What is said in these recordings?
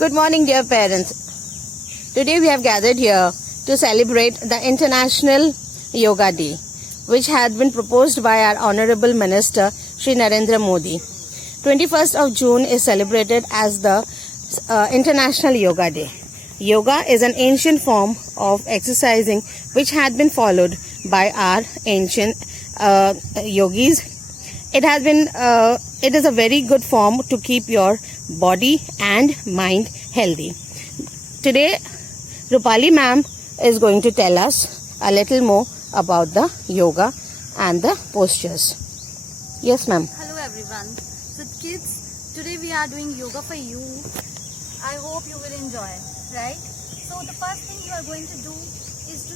Good morning, dear parents. Today we have gathered here to celebrate the International Yoga Day, which had been proposed by our Honorable Minister Shri Narendra Modi. 21st of June is celebrated as the International Yoga Day. Yoga is an ancient form of exercising which had been followed by our ancient yogis. It is a very good form to keep your body and mind healthy. Today, Rupali ma'am is going to tell us a little more about the yoga and the postures. Yes, ma'am. Hello everyone. So kids, today we are doing yoga for you. I hope you will enjoy, right? So the first thing you are going to do is to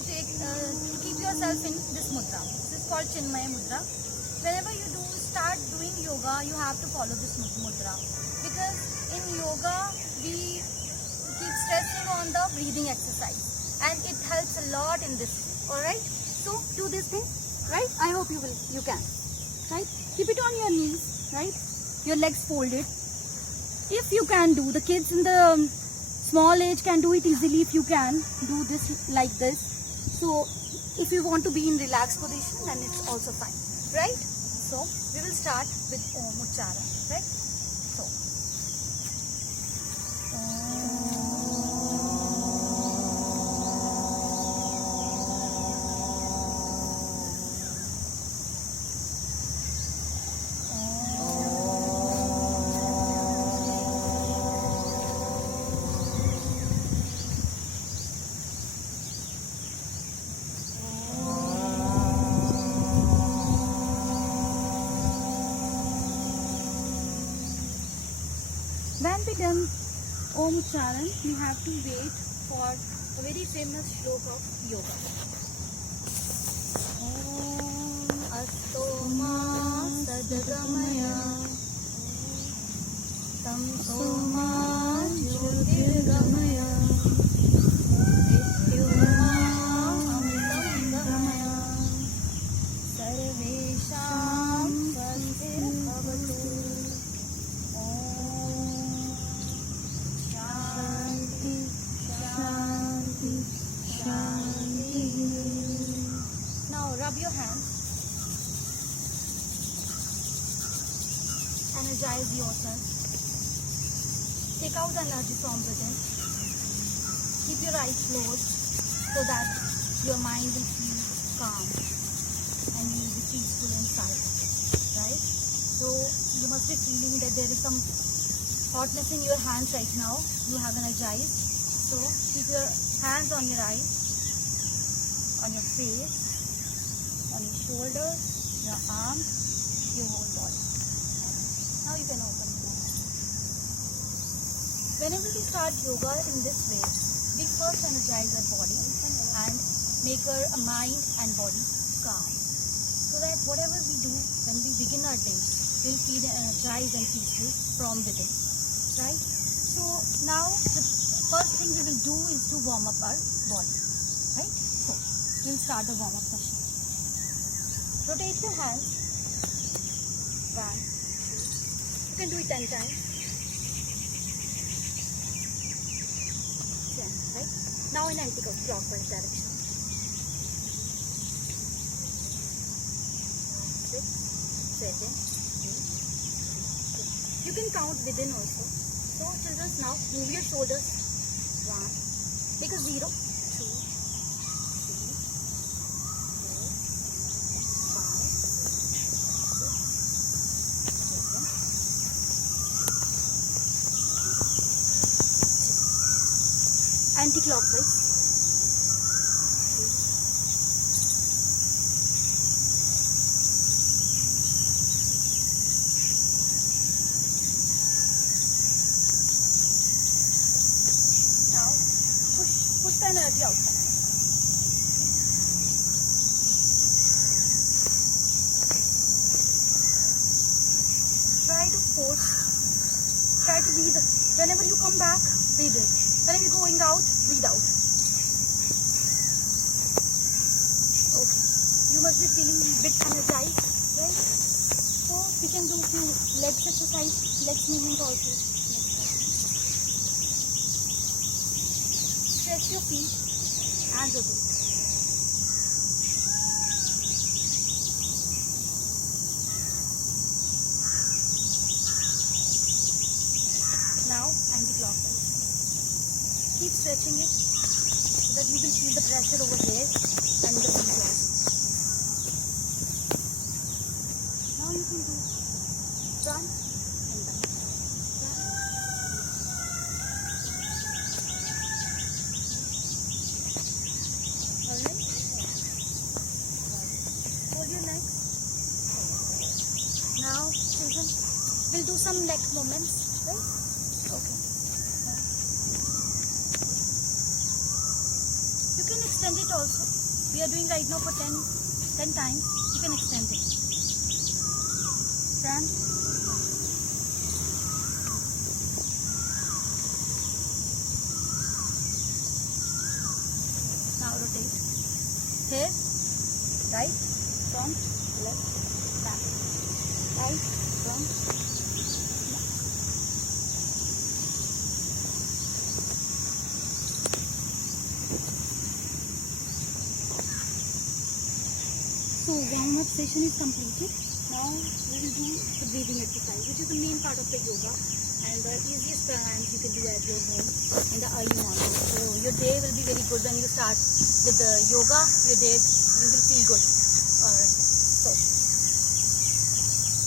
keep yourself in this mudra. This is called Chinmaya Mudra. Whenever you start doing yoga, you have to follow this mudra, because in yoga we keep stressing on the breathing exercise and it helps a lot in this. Alright, so do this thing, right? I hope you can, right? Keep it on your knees, right? Your legs folded. If you can do, the kids in the small age can do it easily. If you can do this like this, so if you want to be in relaxed position, then it's also fine, right? So we will start with Om Uchchara, right? So when we done Om Ucharan, we have to wait for a very famous shloka of yoga. Om Astoma Sadgamaya Tamsoma Jyotirgamaya Vidyuma Amritamgamaya Sarvesham Svantir Bhavatu. Now rub your hands, energize yourself, take out the energy from within, keep your eyes closed so that your mind will feel calm and you will be peaceful inside, right? So you must be feeling that there is some hotness in your hands right now. You have energized, so keep your hands on your eyes, on your face, on your shoulders, your arms, your whole body. Now you can open your eyes. Whenever we start yoga in this way, we first energize our body and make our mind and body calm, so that whatever we do when we begin our day, we'll feel energized and peaceful from within, right? So now the first thing we will do is to warm up our body, right? So we'll start the warm up session. Rotate your hands. 1, 2. You can do it 10 times. 10, right? Now in anti-clockwise direction. 6, 7, 8. You can count within also. So children, now move your shoulders. 1, make a 0, 2, 3, 4, 5, 6, 7, 8. Anti-clockwise. 3. Now push the energy outside. Try to force. Try to breathe. Whenever you come back, breathe in. Whenever you're going out, breathe out. Okay. You must be feeling a bit energized, right? So we can do few legs exercise, legs movement also. stretch your feet and rotate. Now anti-clockwise. Keep stretching it so that you can feel the pressure over here and the feet also. Now you can do front and back. Alright? Hold your legs. Now, children, we'll do some leg movements, right? Okay. You can extend it also. We are doing right now for 10 times. You can extend it. Front. Now rotate. Here, right, front, left, back. Right, front, back. So warm-up session is completed. Now we will do the breathing exercise, which is the main part of the yoga and the easiest pranayams you can do at your home in the early morning. So your day will be very good when you start with the yoga. Your day you will feel good. Alright. So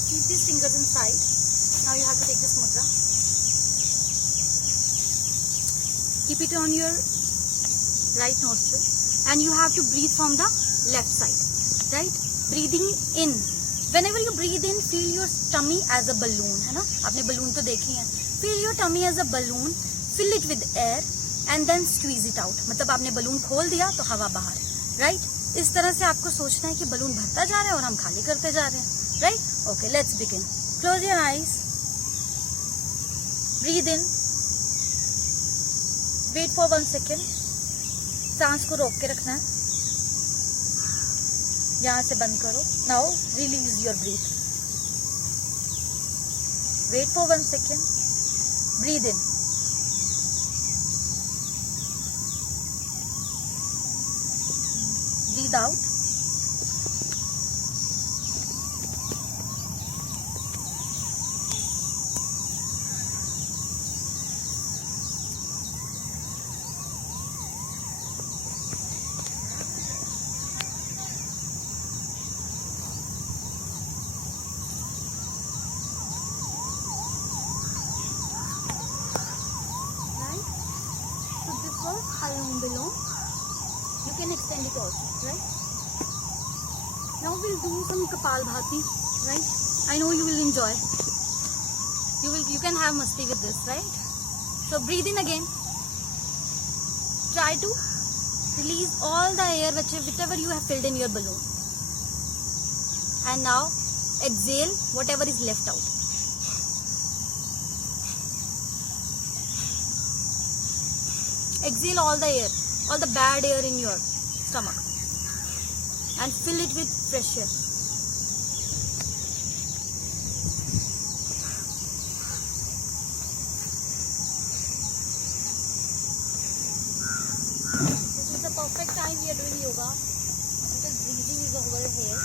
keep these fingers inside. Now you have to take this mudra. Keep it on your right nostril and you have to breathe from the left side. Right? Breathing in. Whenever you breathe in, feel your tummy as a balloon. है ना? आपने balloon तो देखी है. Feel your tummy as a balloon. Fill it with air and then squeeze it out. मतलब आपने balloon खोल दिया तो हवा बाहर. Right? इस तरह से आपको सोचना है कि balloon भरता जा रहा है और हम खाली करते जा रहे हैं. Right? Okay, let's begin. Close your eyes. Breathe in. Wait for 1 second. सांस को रोक के रखना है. यहाँ से बंद करो. Now release your breath. Wait for 1 second. Breathe in. Breathe out. Along below. You can extend it also, right? Now we'll do some Kapalbhati, right? I know you will enjoy. You can have masti with this, right? So breathe in again. Try to release all the air whichever you have filled in your balloon. And now exhale whatever is left out. Exhale all the air, all the bad air in your stomach and fill it with fresh air. This is the perfect time we are doing yoga because breathing is over here.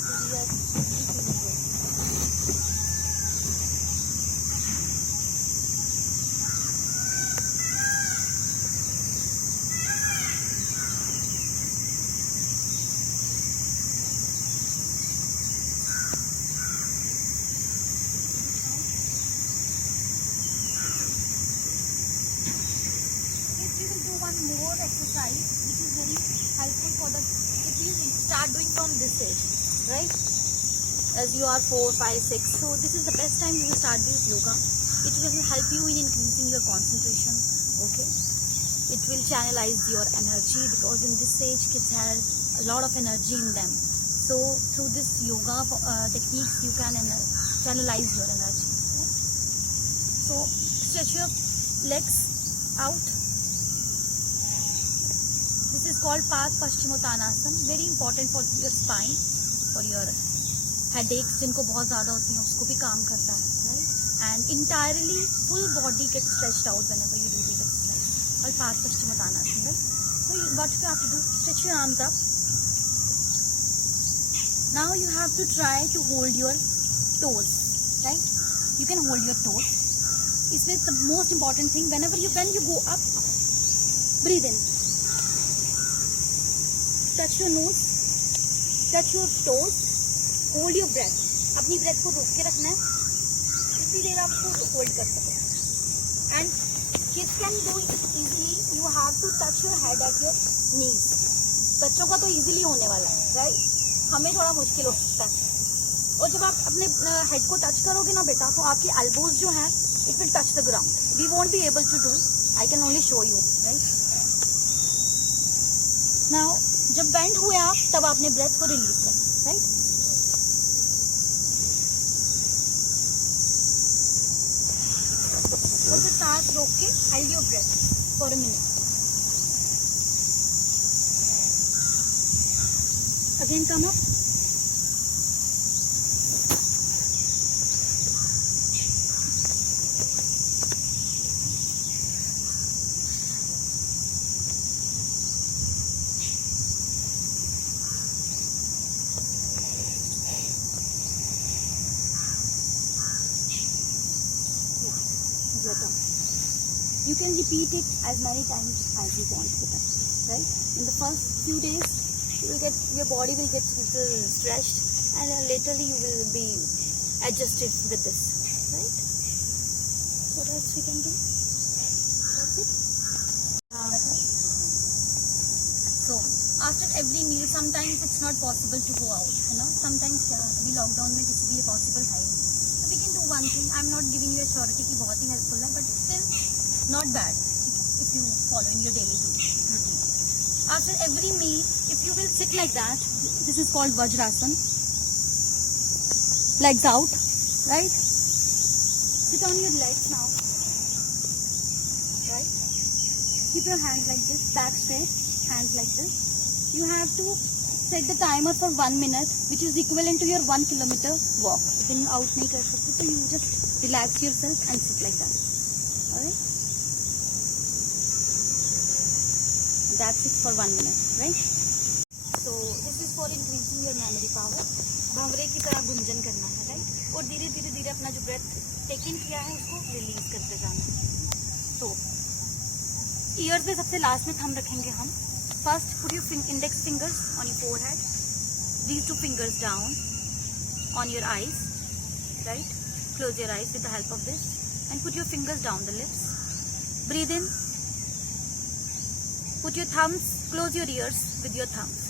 So we are really feeling good. More exercise which is very helpful for the if you start doing from this age, right? As you are 4, 5, 6, so this is the best time you will start this yoga. It will help you in increasing your concentration. Okay, it will channelize your energy because in this age kids have a lot of energy in them. So through this yoga techniques you can channelize your energy. Okay? So stretch your legs out. This is called Paschimottanasana. Very important for your spine, for your headaches जिनको बहुत ज़्यादा होती हैं उसको भी काम करता है, right? And entirely full body gets stretched out whenever you do this exercise. और 5 Paschimottanasana, right? So what you have to do, stretch your arms up. Now you have to try to hold your toes, right? You can hold your toes. Isme the most important thing, when you go up, breathe in. Touch your nose, touch your toes, hold your breath. अपनी breath को रोक के रखना है, जितनी देर आप उसको hold कर सको. And kids can do it easily. You have to touch your head at your knees. बच्चों का तो easily होने वाला है, right? हमें थोड़ा मुश्किल हो सकता है. और जब आप अपने हेड को टच करोगे ना बेटा, तो आपके एल्बोज जो हैं, it will touch the ground. We won't be able to do. I can only show you, right? Now, जब बेंड हुए आप, तब आपने ब्रेथ को रिलीज करना, right? और फिर सांस रोक के hold your breath for a minute. Again, come up. You can repeat it as many times as you want, right? In the first few days, your body will get little stretched, and laterly you will be adjusted with this, right? What else we can do? That's it. So after every meal, sometimes it's not possible to go out, you know. Sometimes अभी lockdown में किसी के लिए possible है नहीं. So we can do one thing. I'm not giving you a surety कि बहुत ही helpful है, but still not bad if you follow in your daily routine. After every meal, if you will sit like that, this is called Vajrasana. Legs out, right? Sit on your legs now, right? Keep your hands like this, back straight, hands like this. You have to set the timer for 1 minute, which is equivalent to your 1 kilometer walk. Then out नहीं कर सकते, so you just relax yourself and sit like that. Alright? That's it for 1 minute, right? So this is for increasing your memory power. भंवरे की तरह गुंजन करना है, right? और धीरे धीरे धीरे अपना जो breath take in किया है उसको release करते जाना है. So ears पे सबसे last में thumb रखेंगे हम. First, put your index fingers on your forehead. These 2 fingers down on your eyes, right? Close your eyes with the help of this, and put your fingers down the lips. Breathe in. Put your thumbs, close your ears with your thumbs.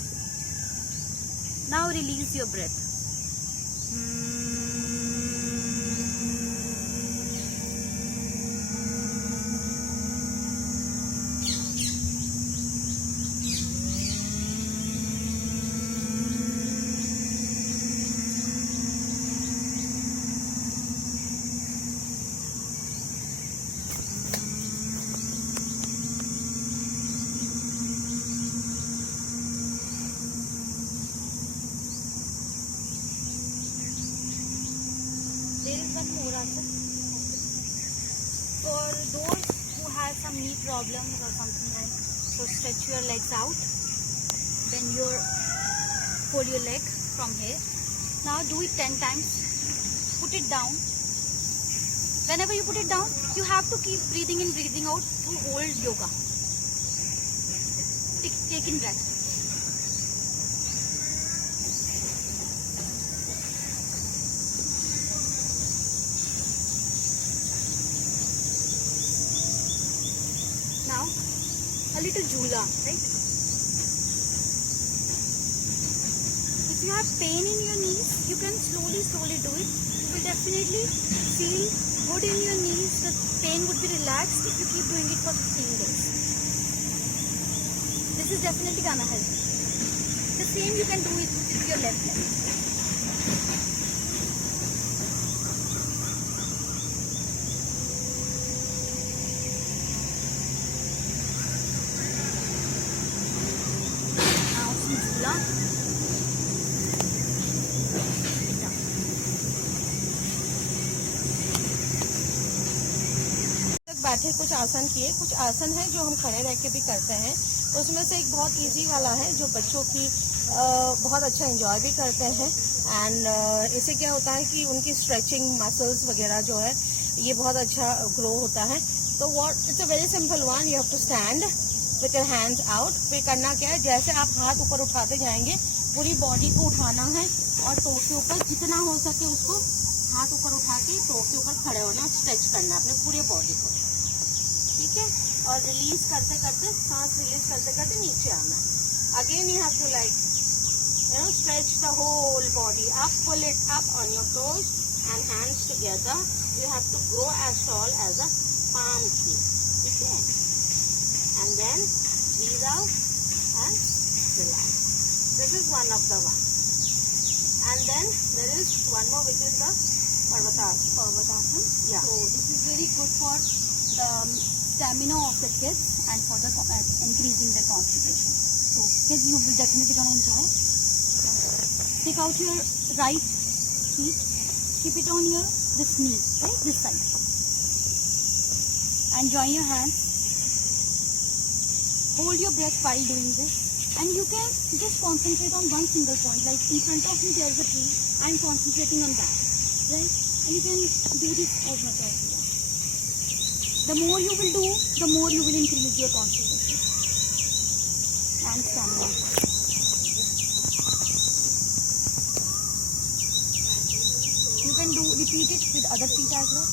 Now release your breath. more asana. For those who have some knee problems or something like, so stretch your legs out, bend your, fold your leg from here. Now do it 10 times. Put it down. Whenever you put it down, you have to keep breathing in, breathing out to hold yoga. Take in breath. Now, a little jhula, right? If you have pain in your knees, you can slowly do it. You will definitely feel good in your knees. The pain would be relaxed if you keep doing it for 15 days. This is definitely gonna help. The same you can do it with your left leg. Now some jhula. बैठे कुछ आसन किए, कुछ आसन है जो हम खड़े रह के भी करते हैं। उसमें से एक बहुत इजी वाला है जो बच्चों की बहुत अच्छा एंजॉय भी करते हैं। एंड इससे क्या होता है कि उनकी स्ट्रेचिंग मसल्स वगैरह जो है ये बहुत अच्छा ग्रो होता है। तो what it's a very simple one, you have to stand with your hands out. फिर करना क्या है, जैसे आप हाथ ऊपर उठाते जाएंगे, पूरी बॉडी को उठाना है और टो के ऊपर जितना हो सके उसको हाथ ऊपर उठा के टो के ऊपर खड़े होना, स्ट्रेच करना अपने पूरे बॉडी को, ठीक है। और रिलीज करते करते, सांस रिलीज करते करते नीचे आना। Again you have to like stretch the whole body up, pull it up on your toes and hands together. You have to grow as tall as a palm tree, okay? And then breathe out and relax. This is one of the one. And then there is one more, which is the Parvatasana. Yeah. So this is very good for the stamina of the kids and for the increasing their concentration. So kids, you will definitely gonna enjoy. Take out your right feet, keep it on your this knee, right, this side, and join your hands. Hold your breath while doing this, and you can just concentrate on one single point. Like in front of me there is a tree, I am concentrating on that, right? And you can do this as much as you want. The more you will do, the more you will increase your concentration and stamina. You can repeat it with other feet as well.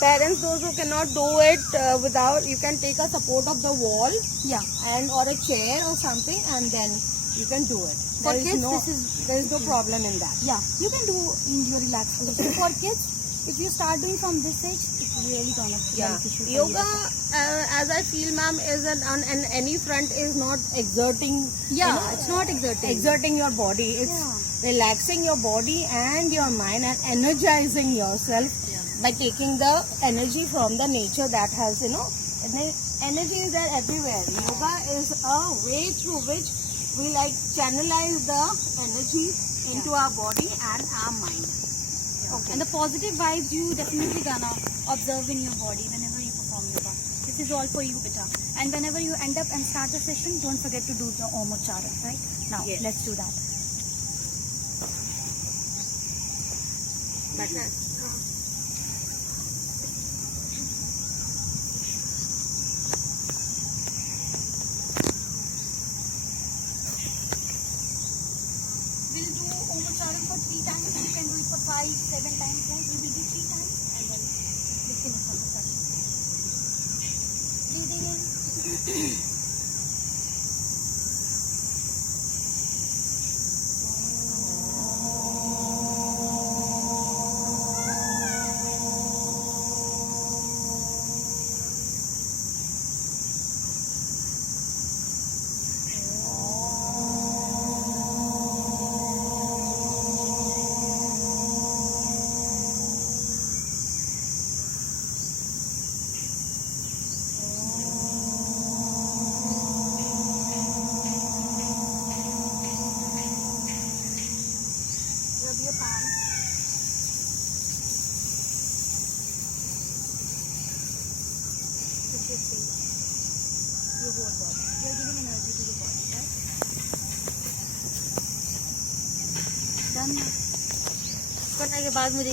Parents, those who cannot do it without, you can take a support of the wall, Yeah. and or a chair or something, and then you can do it. For There is kids, no, there is no okay. problem in that. Yeah, you can do in your relaxed position. For kids, if you start doing from this age, it's really gonna be Yeah, beneficial for yoga, you. as I feel, ma'am, is on any front is not exerting. Yeah, it's not exerting. Your body. It's Yeah. relaxing your body and your mind and energizing yourself by taking the energy from the nature that has, energy is there everywhere. Yoga is a way through which we like channelize the energy into our body and our mind. Okay. And the positive vibes you definitely gonna observe in your body whenever you perform yoga. This is all for you, beta. And whenever you end up and start the session, don't forget to do the Om Uchchara, right? Now, Yes. let's do that. But We'll do Om Uchchara for 3 times. You can do it for 5, 7 times. Right? We will do 3 times and then we finish on the session. Breathing in. Rub your palm. Put your face. Your whole body. You are giving energy to your body, right? Done. करने के बाद मुझे